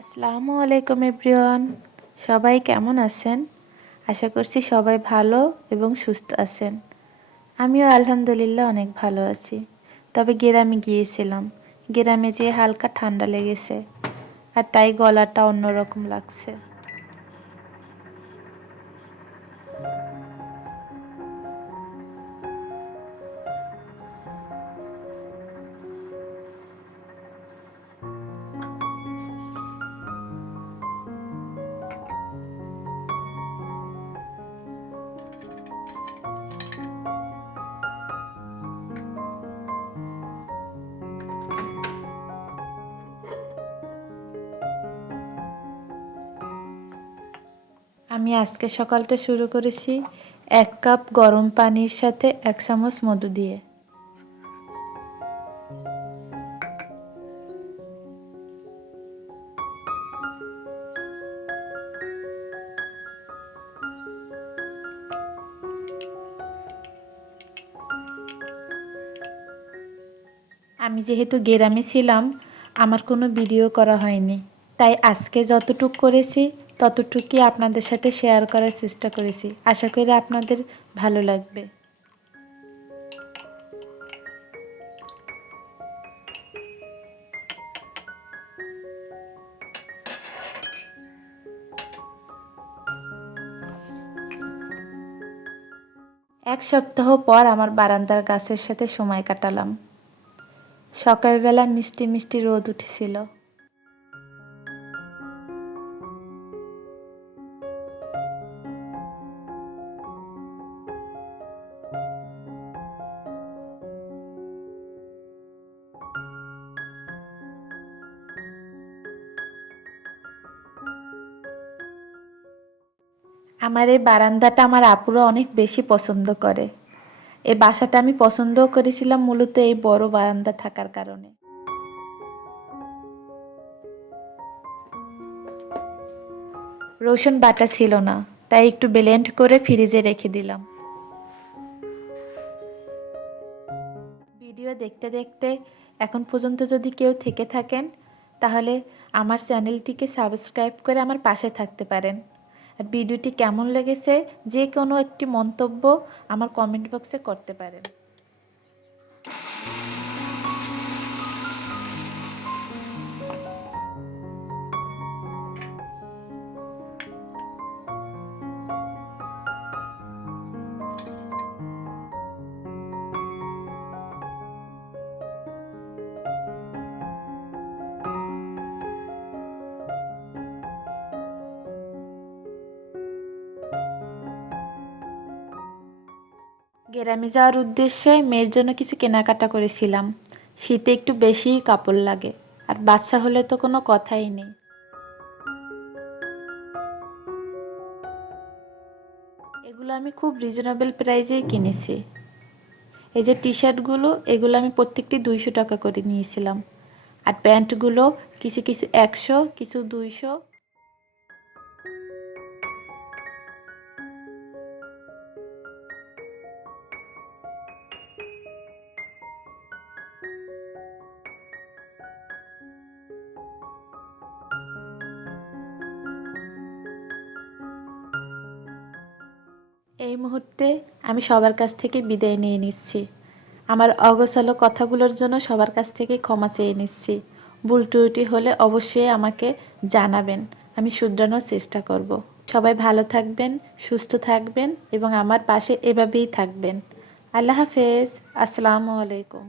আসসালামু আলাইকুম এভরিওয়ান, সবাই কেমন আছেন? আশা করছি সবাই ভালো এবং সুস্থ আছেন। আমিও আলহামদুলিল্লাহ অনেক ভালো আছি। তবে গ্রামে গিয়েছিলাম, গ্রামে যেয়ে হালকা ঠান্ডা লেগেছে আর তাই গলাটা অন্যরকম লাগছে। আমি আজকে সকালটা শুরু করেছি 1 কাপ গরম পানির সাথে 1 চামচ মধু দিয়ে। আমি যেহেতু গ্রামে ছিলাম, আমার কোনো ভিডিও করা হয়নি, তাই আজকে যতটুকু করেছি ততটুকুই আপনাদের সাথে শেয়ার করার চেষ্টা করেছি। আশা করি আপনাদের ভালো লাগবে। এক সপ্তাহ পর আমার বারান্দার গাছের সাথে সময় কাটালাম। সকালবেলা মিষ্টি মিষ্টি রোদ উঠেছিল। আমার এই বারান্দাটা আমার আপুরা অনেক বেশি পছন্দ করে। এই বাসাটা আমি পছন্দও করেছিলাম মূলত এই বড় বারান্দা থাকার কারণে। রসুন বাটা ছিল না, তাই একটু ব্লেন্ড করে ফ্রিজে রেখে দিলাম। ভিডিও দেখতে দেখতে এখন পর্যন্ত যদি কেউ থেকে থাকেন, তাহলে আমার চ্যানেলটিকে সাবস্ক্রাইব করে আমার পাশে থাকতে পারেন। আর ভিডিওটি কেমন লেগেছে যে কোনো একটি মন্তব্য আমার কমেন্ট বক্সে করতে পারেন। গ্রামে যাওয়ার উদ্দেশ্যে মেয়ের জন্য কিছু কেনাকাটা করেছিলাম। শীতে একটু বেশিই কাপড় লাগে, আর বাচ্চা হলে তো কোনো কথাই নেই। এগুলো আমি খুব রিজনেবল প্রাইজেই কিনেছি। এই যে টি শার্টগুলো, এগুলো আমি প্রত্যেকটি 200 টাকা করে নিয়েছিলাম। আর প্যান্টগুলো কিছু কিছু 100, কিছু 200। এই মুহূর্তে আমি সবার কাছ থেকে বিদায় নিয়ে নিচ্ছি। আমার অগোছালো কথাগুলোর জন্য সবার কাছ থেকে ক্ষমা চেয়ে নিচ্ছি। ভুল ত্রুটি হলে অবশ্যই আমাকে জানাবেন, আমি শুধরানোর চেষ্টা করব। সবাই ভালো থাকবেন, সুস্থ থাকবেন এবং আমার পাশে এভাবেই থাকবেন। আল্লাহ হাফেজ। আসসালামু আলাইকুম।